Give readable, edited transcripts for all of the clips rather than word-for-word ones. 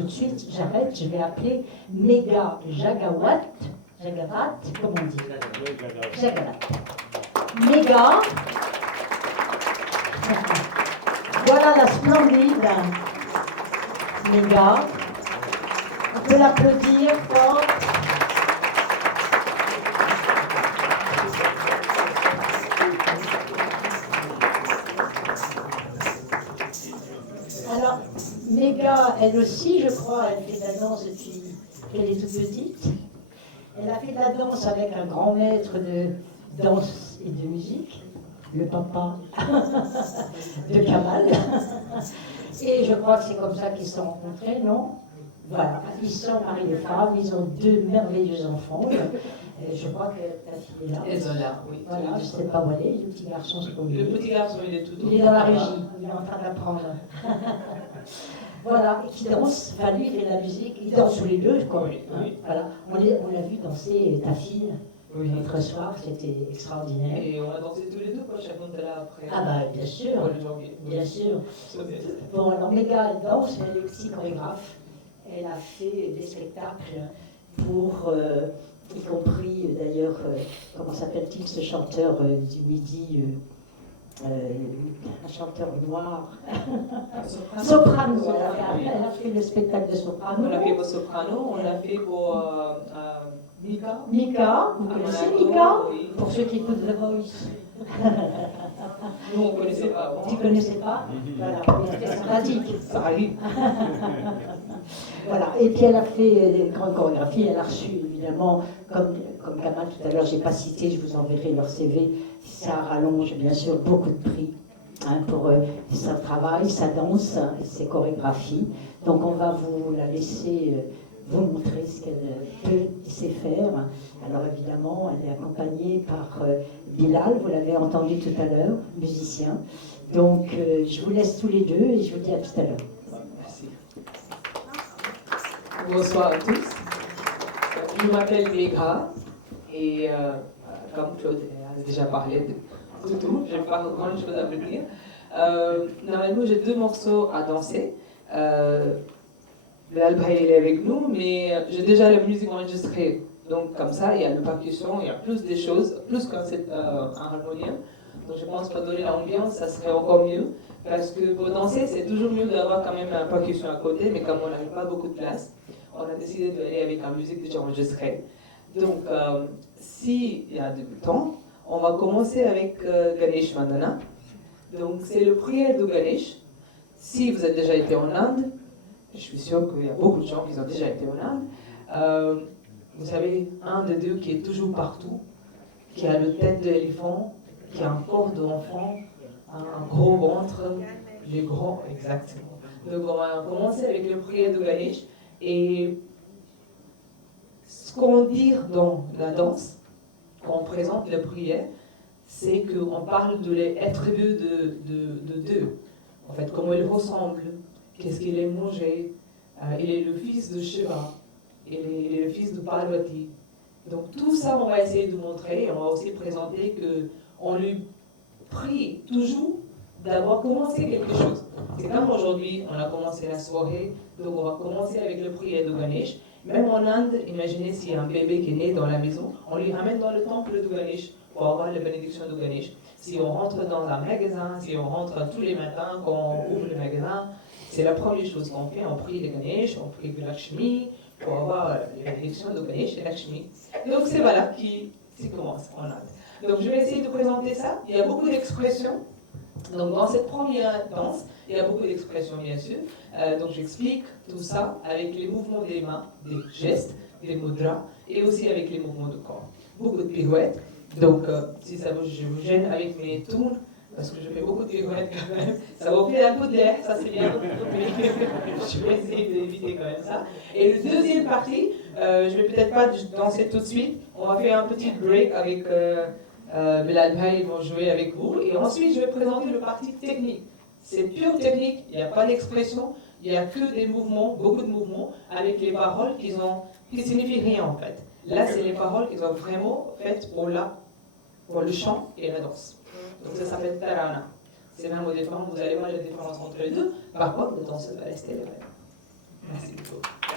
tout de suite, j'arrête, je vais appeler Méga Jagavat, comment on dit? Jagavat. Méga, voilà la splendide Méga. On peut l'applaudir fort. Alors, Méga, elle aussi, je crois, elle fait de la danse depuis qu'elle est toute petite. Elle a fait de la danse avec un grand maître de danse et de musique, le papa de Kamal. Et je crois que c'est comme ça qu'ils se sont rencontrés, non? Voilà, ils sont mariés femmes, ils ont 2 merveilleux enfants. Je crois que ta fille est là. Elles sont là, oui. Voilà, je ne sais pas où elle est, le petit garçon, c'est pour lui. Le petit garçon, il est tout Il est dans la régie, il est en train d'apprendre. Voilà, et qui danse, enfin lui il fait de la musique, il danse tous les deux, quoi. Oui, oui. Voilà, on l'a vu danser ta fille Oui. l'autre soir, c'était extraordinaire. Et on a dansé tous les deux, quoi, chacun de là après. Ah bah bien sûr, bien sûr. Bon alors Méga elle danse, mais elle est aussi chorégraphe. Elle a fait des spectacles pour, y compris d'ailleurs, comment s'appelle-t-il ce chanteur du Midi, un chanteur noir. Soprano, elle a fait le spectacle de Soprano. On l'a fait pour Soprano, on l'a fait pour Mika. Mika, vous connaissez Mika? Oui. Pour ceux qui écoutent The Voice. Nous, on ne connaissait pas avant. Tu ne connaissais pas? Voilà, c'est sympathique. Ça arrive. Voilà, et puis elle a fait des grandes chorégraphies, elle a reçu évidemment, comme Kamal tout à l'heure, je n'ai pas cité, je vous enverrai leur CV, ça rallonge bien sûr beaucoup de prix pour son travail, sa danse, ses chorégraphies. Donc on va vous la laisser vous montrer ce qu'elle peut et sait faire. Alors évidemment, elle est accompagnée par Bilal, vous l'avez entendu tout à l'heure, musicien. Donc je vous laisse tous les deux et je vous dis à tout à l'heure. Merci. Bonsoir à tous. Je m'appelle Méga et comme Claude a déjà parlé de tout, je n'ai pas grand chose à vous dire. Normalement, j'ai 2 morceaux à danser. L'Alba il est avec nous, mais j'ai déjà la musique enregistrée. Donc comme ça, il y a le percussion, il y a plus des choses, plus qu'un harmonium. Donc je pense pour donner l'ambiance, ça serait encore mieux. Parce que pour danser, c'est toujours mieux d'avoir quand même un percussion à côté, mais comme on n'avait pas beaucoup de place, on a décidé d'aller avec la musique déjà enregistrée. Donc, s'il y a du temps, on va commencer avec Ganesh Vandana. Donc, c'est le prière de Ganesh. Si vous avez déjà été en Inde, je suis sûre qu'il y a beaucoup de gens qui ont déjà été en Inde. Vous savez, un des 2 qui est toujours partout, qui a le tête d'éléphant, qui a un corps d'enfant, un gros ventre, les grands, exactement. Donc on va commencer avec le prière de Ganesh. Et ce qu'on dit dans la danse, quand on présente la prière, c'est qu'on parle de l'être vu de Dieu. En fait, comment il ressemble, qu'est-ce qu'il aime manger. Il est le fils de Shiva, il est le fils de Parvati. Donc tout ça, on va essayer de montrer, et on va aussi présenter qu'on lui prie toujours d'avoir commencé quelque chose. C'est comme aujourd'hui, on a commencé la soirée, donc on va commencer avec le prière de Ganesh. Même en Inde, imaginez s'il y a un bébé qui est né dans la maison, on lui ramène dans le temple de Ganesh pour avoir la bénédiction de Ganesh. Si on rentre dans un magasin, si on rentre tous les matins quand on ouvre le magasin, c'est la première chose qu'on fait, on prie le Ganesh, on prie le Lakshmi pour avoir la bénédiction de Ganesh et Lakshmi. Donc c'est voilà qui commence en Inde. Donc je vais essayer de présenter ça. Il y a beaucoup d'expressions. Donc dans cette première danse, il y a beaucoup d'expressions bien sûr. Donc j'explique tout ça avec les mouvements des mains, des gestes, des mudras et aussi avec les mouvements de corps. Beaucoup de pirouettes. Donc si ça je vous gêne avec mes tours, parce que je fais beaucoup de pirouettes quand même, ça va vous faire un peu d'air, ça c'est bien. Je vais essayer d'éviter quand même ça. Et le deuxième partie, je vais peut-être pas danser tout de suite. On va faire un petit break avec Bilal Bhai, ils vont jouer avec vous. Et ensuite, je vais présenter le parti technique. C'est pure technique, il n'y a pas d'expression, il n'y a que des mouvements, beaucoup de mouvements, avec les paroles qui signifient rien en fait. Là, c'est les paroles qui sont vraiment faites pour le chant et la danse. Donc ça s'appelle Tarana. C'est vraiment différent, vous allez voir la différence entre les deux. Par contre, le danseur va rester le même. Merci. beaucoup.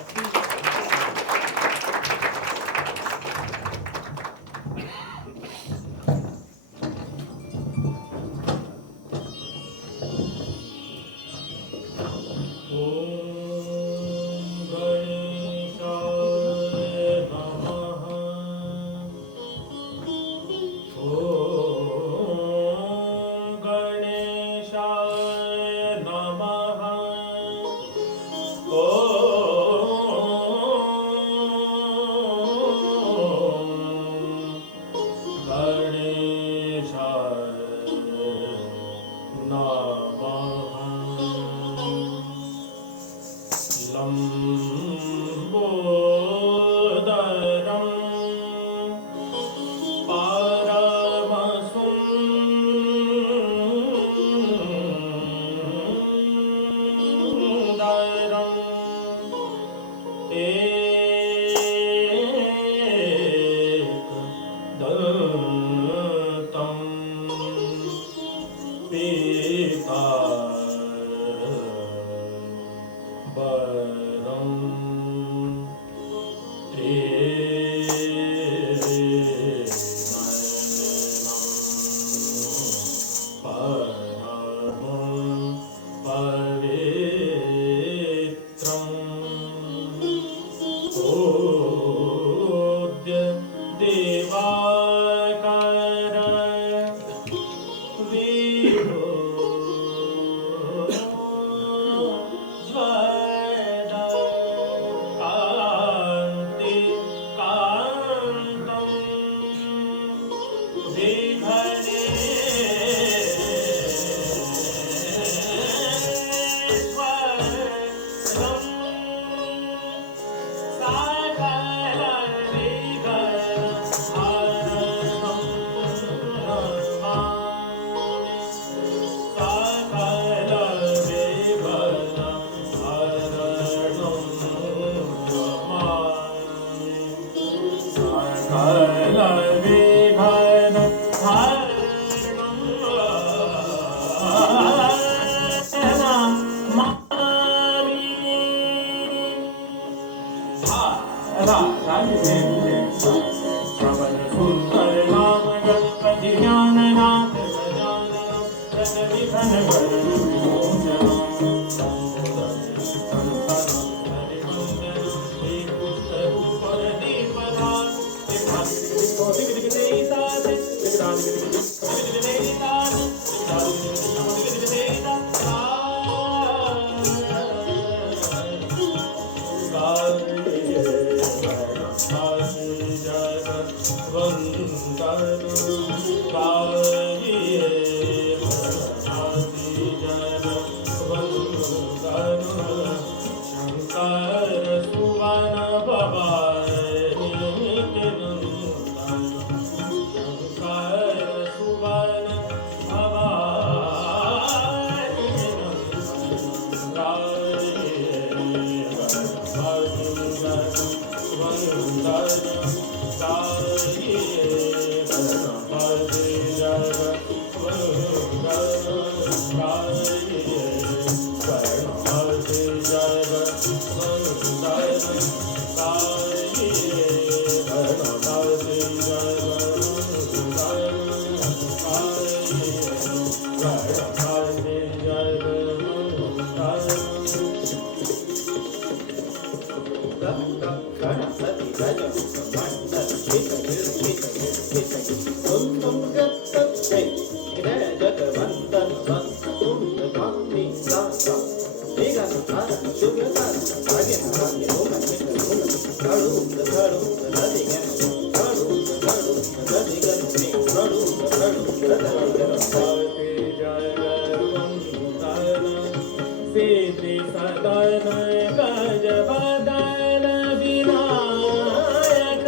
सदन गज बदन Vinayak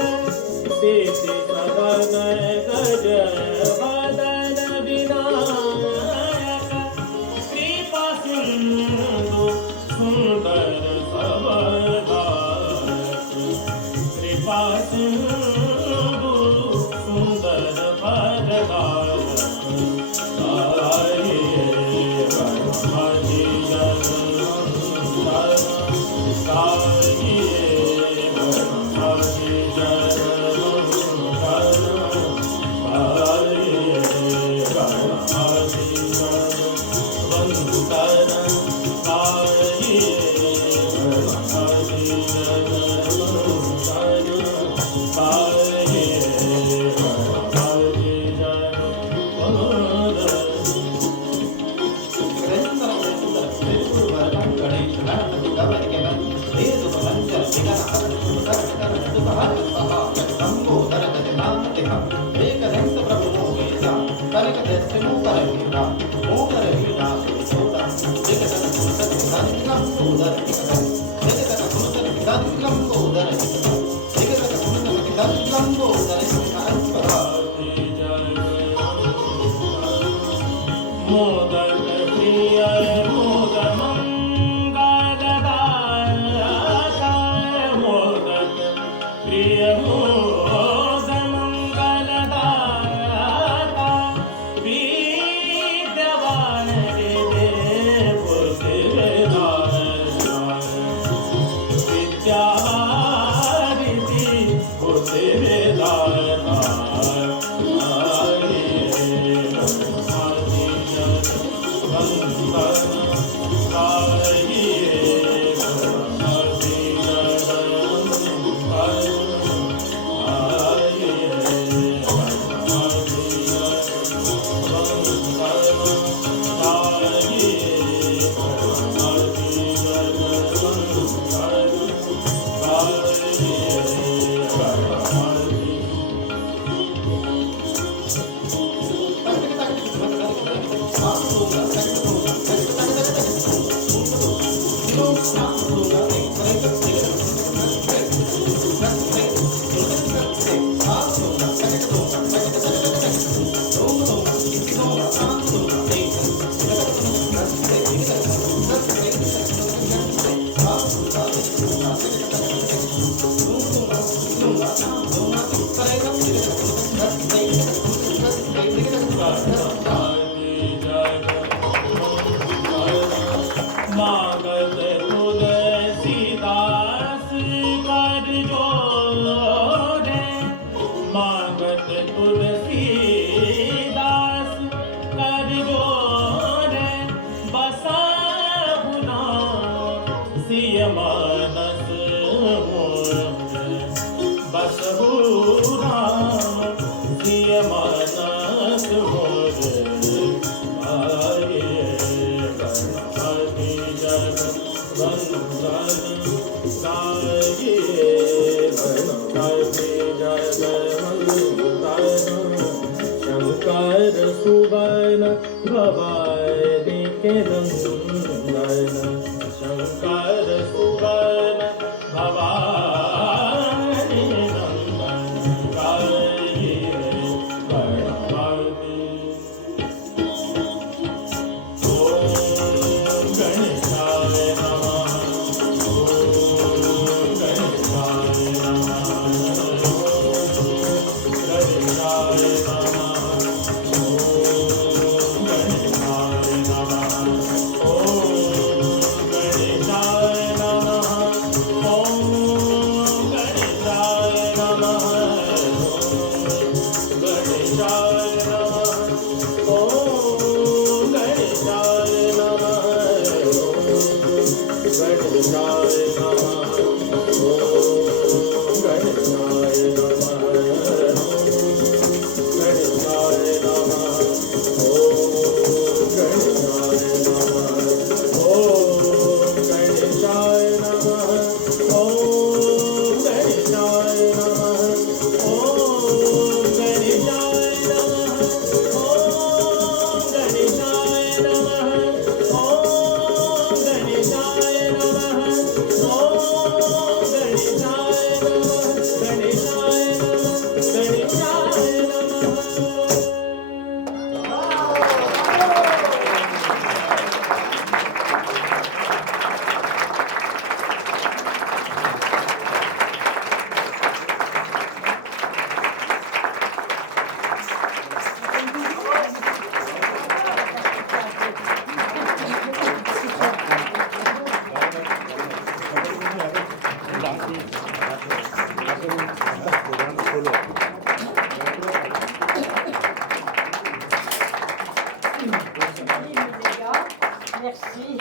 Merci.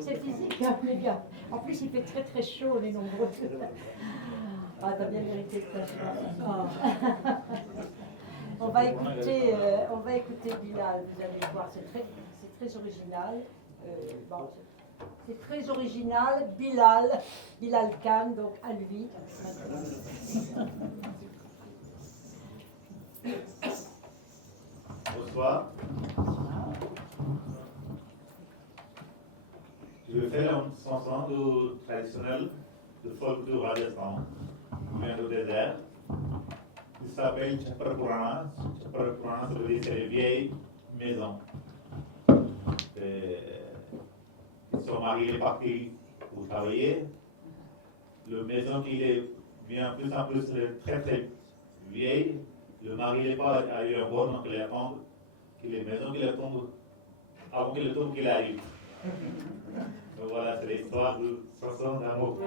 C'est physique, hein, les gars. En plus, il fait très très chaud, on est nombreux. Ah, t'as bien mérité de ta chance. On va écouter Bilal, vous allez voir, c'est très original. Bon, c'est très original, Bilal Khan, donc à lui. Bonsoir. Je vais faire une chanson traditionnelle de folk du Rajasthan, qui vient du désert. Il s'appelle Chhapar Purana. Chhapar Purana, ça veut dire c'est les vieilles maisons. Son mari est parti pour travailler. La maison qui devient plus en plus très très vieille. Le mari n'est pas allé encore, donc il attend que les maisons qu'il tombe avant que le tombe qu'il arrive. Donc voilà, c'est l'histoire de chanson d'amour.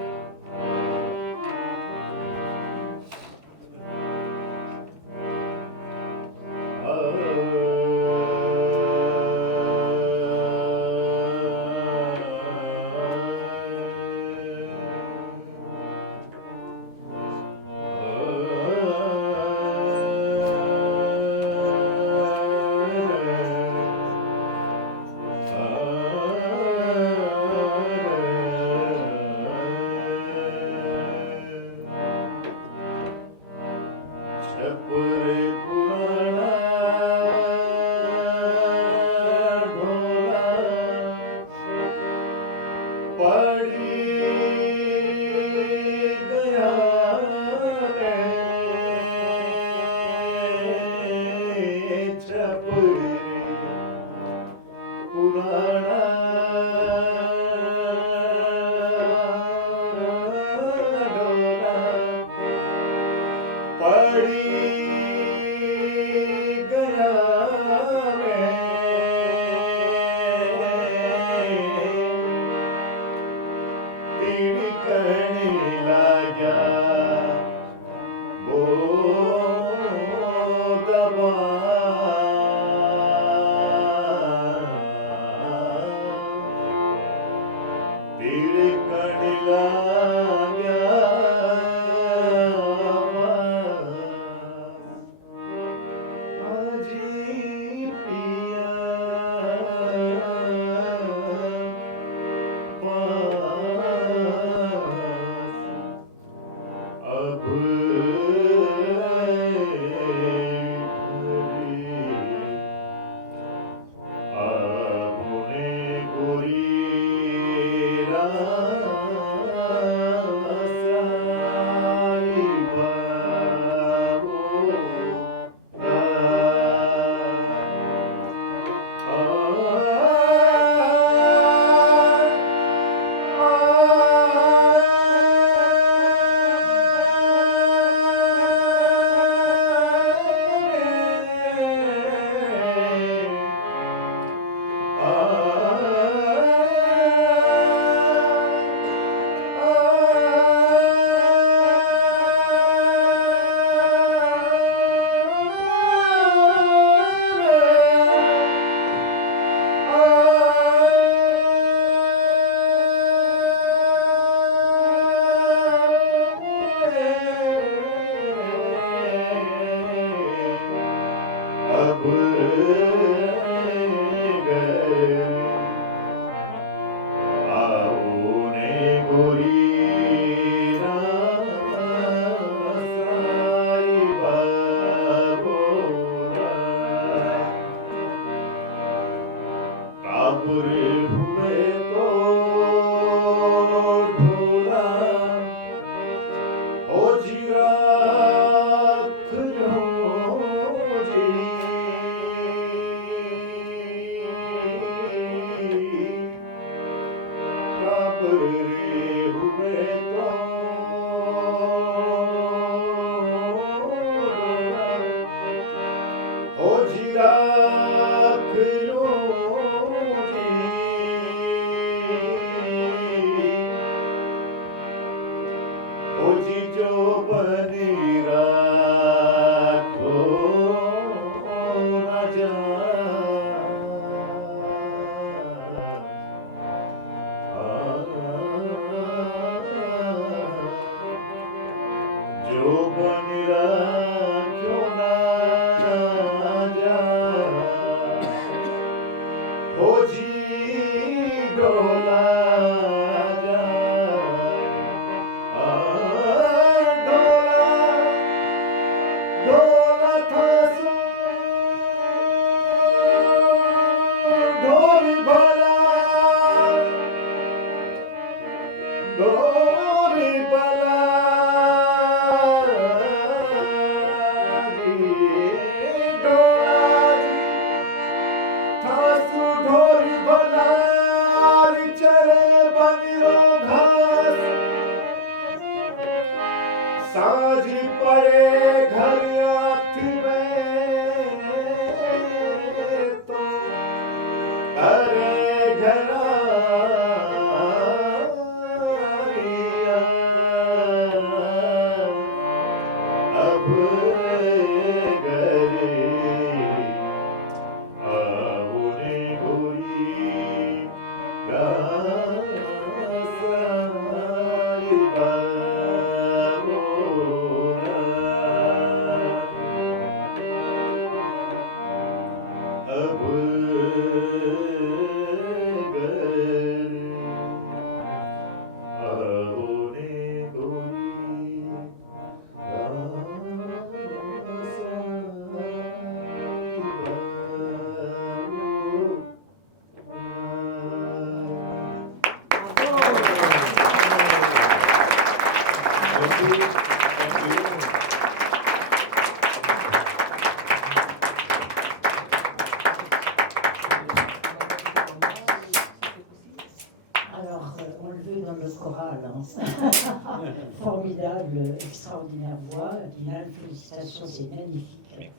Formidable, extraordinaire voix. Dinal, félicitations, c'est magnifique.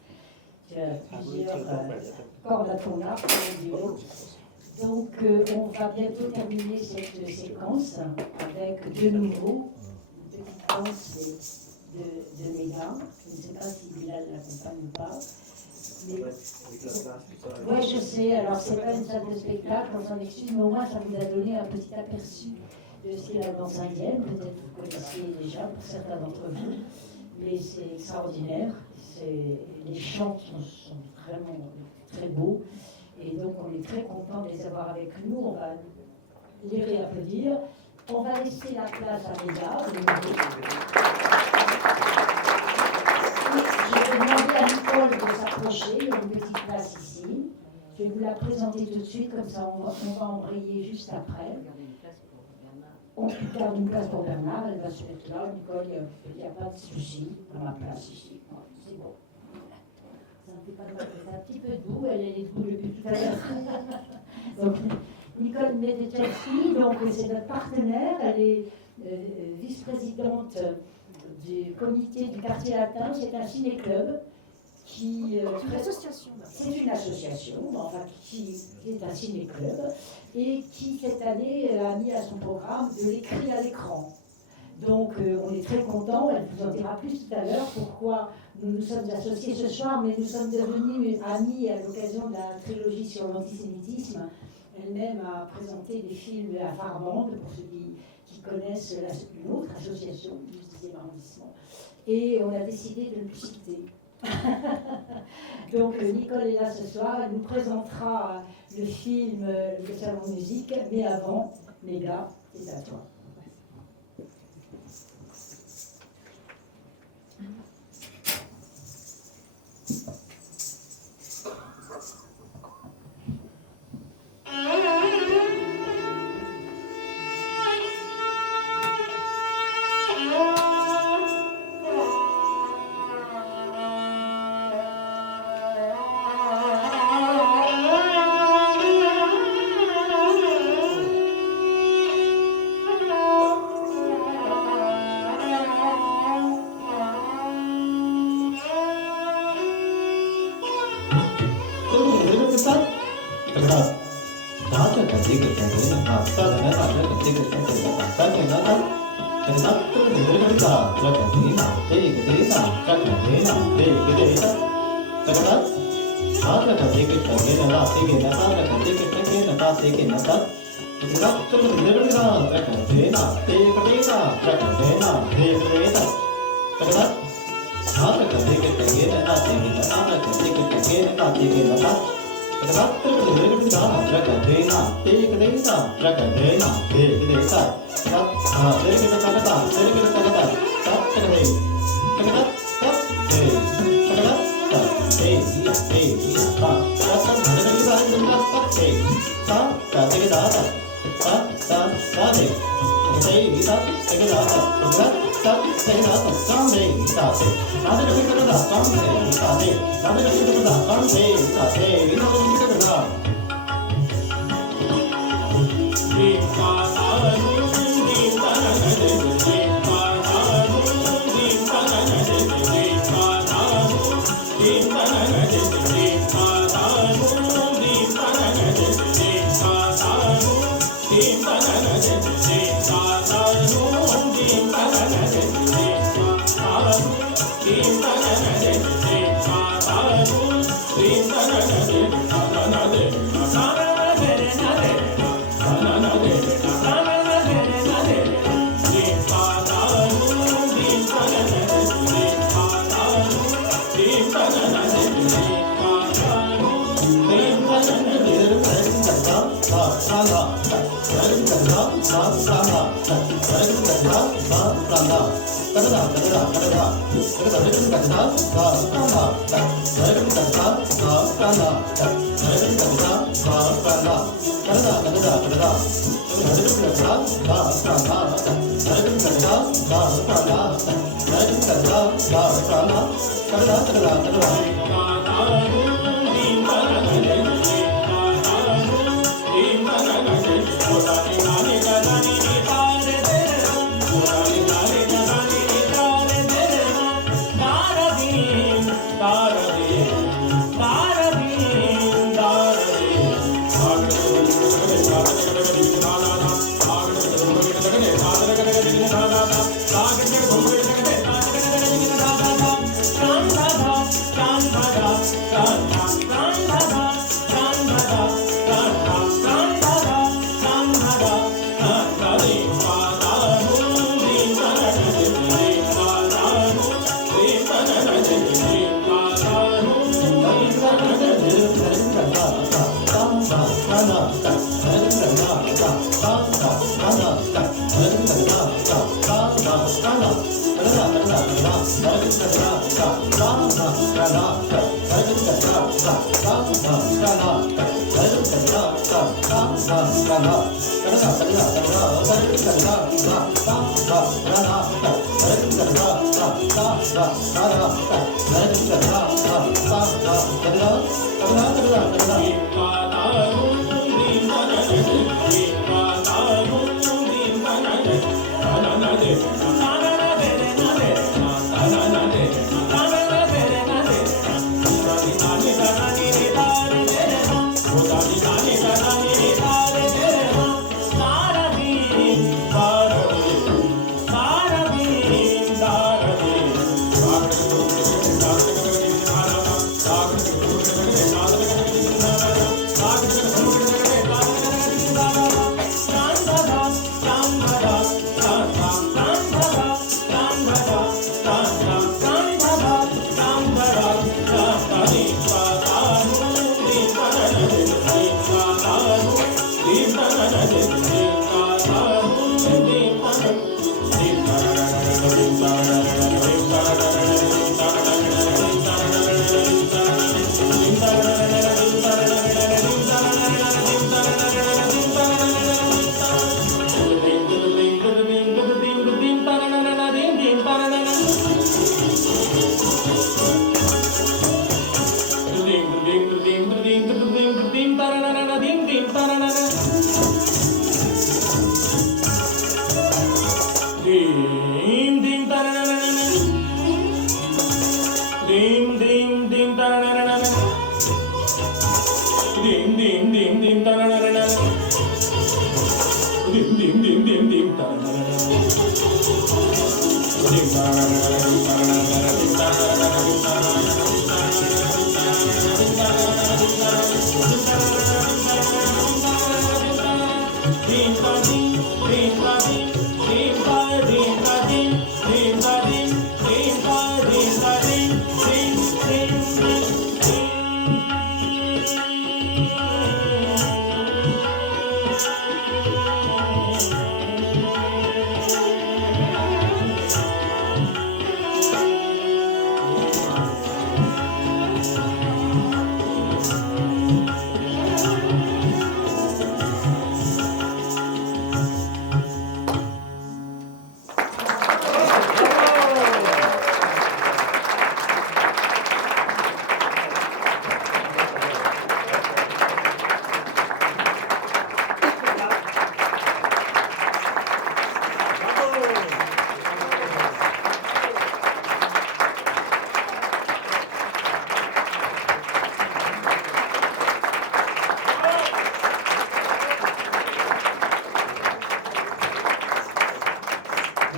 Tu as plusieurs cordes à ton arc, comme on dirait. Donc, on va bientôt terminer cette séquence avec de nouveau une petite danse de Méga. Je ne sais pas si Bilal l'accompagne ou pas. Oui, je sais. Alors, c'est pas une salle de spectacle, on s'en excuse, mais au moins, ça vous a donné un petit aperçu de ce qu'est la danse indienne. Peut-être que vous connaissiez déjà pour certains d'entre vous, mais c'est extraordinaire. Les chants sont vraiment très beaux, et donc on est très content de les avoir avec nous. On va les réapplaudir. On va laisser la place à Méga. Je vais demander à Nicole de s'approcher. Il y a une petite place ici. Je vais vous la présenter tout de suite, comme ça on va embrayer juste après. On garde une place pour Bernard, elle va se mettre là. Nicole, il n'y a pas de souci, à ma place ici. C'est bon. Ça ne fait pas de mal, c'est un petit peu debout, elle est debout depuis tout à l'heure. Donc, Nicole Medechevski, donc c'est notre partenaire, elle est vice-présidente du comité du quartier latin, c'est un ciné-club. C'est une association. C'est une association, enfin, qui est un ciné-club, et qui, cette année, a mis à son programme de l'écrit à l'écran. Donc, on est très contents, elle vous en dira plus tout à l'heure pourquoi nous nous sommes associés ce soir, mais nous sommes devenus amis à l'occasion de la trilogie sur l'antisémitisme. Elle-même a présenté des films à Farbande, pour ceux qui connaissent une autre association du 10e arrondissement. Et on a décidé de le citer. Donc Nicole est là ce soir, elle nous présentera le film Le Salon de Musique, mais avant, Méga, c'est à toi.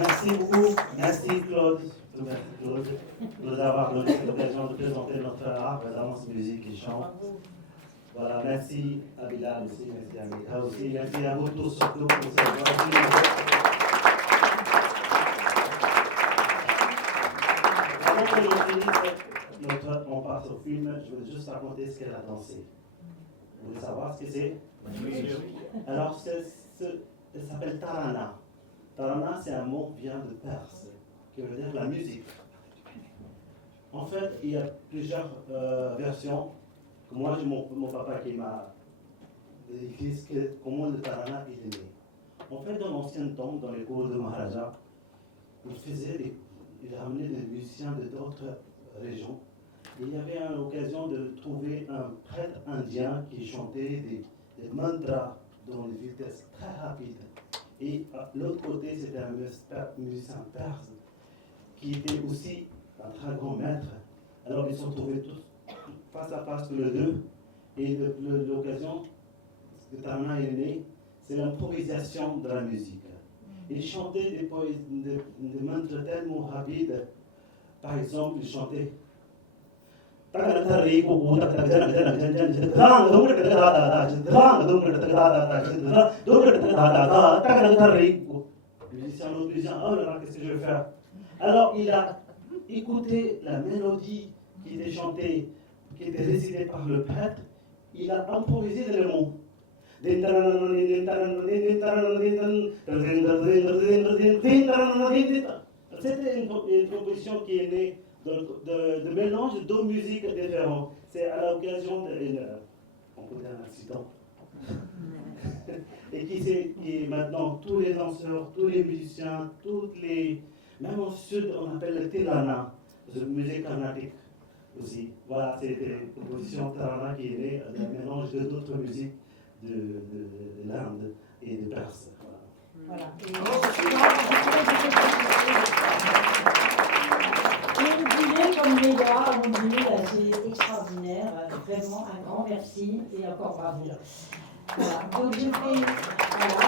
Merci beaucoup, merci Claude, de nous avoir donné l'occasion de présenter notre art, la danse, musique et chant. Voilà, merci à Bilal aussi, merci à Mika aussi, merci à vous tous surtout pour cette Avant que l'on finisse on passe au film, je veux juste raconter ce qu'elle a dansé. Vous voulez savoir ce que c'est? Alors, elle s'appelle Tarana. Tarana, c'est un mot qui vient de Perse, qui veut dire la musique. En fait, il y a plusieurs versions. Moi, j'ai mon papa qui m'a écrit comment le Tarana est né. En fait, dans l'ancien temps, dans les cours de Maharaja, il ramenait des musiciens de d'autres régions. Et il y avait l'occasion de trouver un prêtre indien qui chantait des mantras dans des vitesses très rapides. Et de l'autre côté, c'était un musicien perse qui était aussi un très grand maître. Alors ils se sont trouvés tous face à face tous les deux. Et l'occasion que Tarana est né, c'est l'improvisation de la musique. Il chantait des mantras tellement rapides. Par exemple, il chantait. Oh là là, qu'est-ce que je vais faire? Alors il a écouté la mélodie qui était chantée, qui était récitée par le prêtre, il a improvisé des mots. C'était une composition qui est née de mélange de deux musiques différentes. C'est à l'occasion d'un accident. Et qui maintenant, tous les danseurs, tous les musiciens, même au sud, on appelle le Tilana, la musique carnatique aussi. Voilà, c'est une composition Tilana qui est née d'un mélange de d'autres musiques de l'Inde et de Perse. Voilà. Et vous dînez comme Léa, mon dîner, c'est extraordinaire, vraiment un grand merci et encore bravo. Voilà, donc je fais, voilà,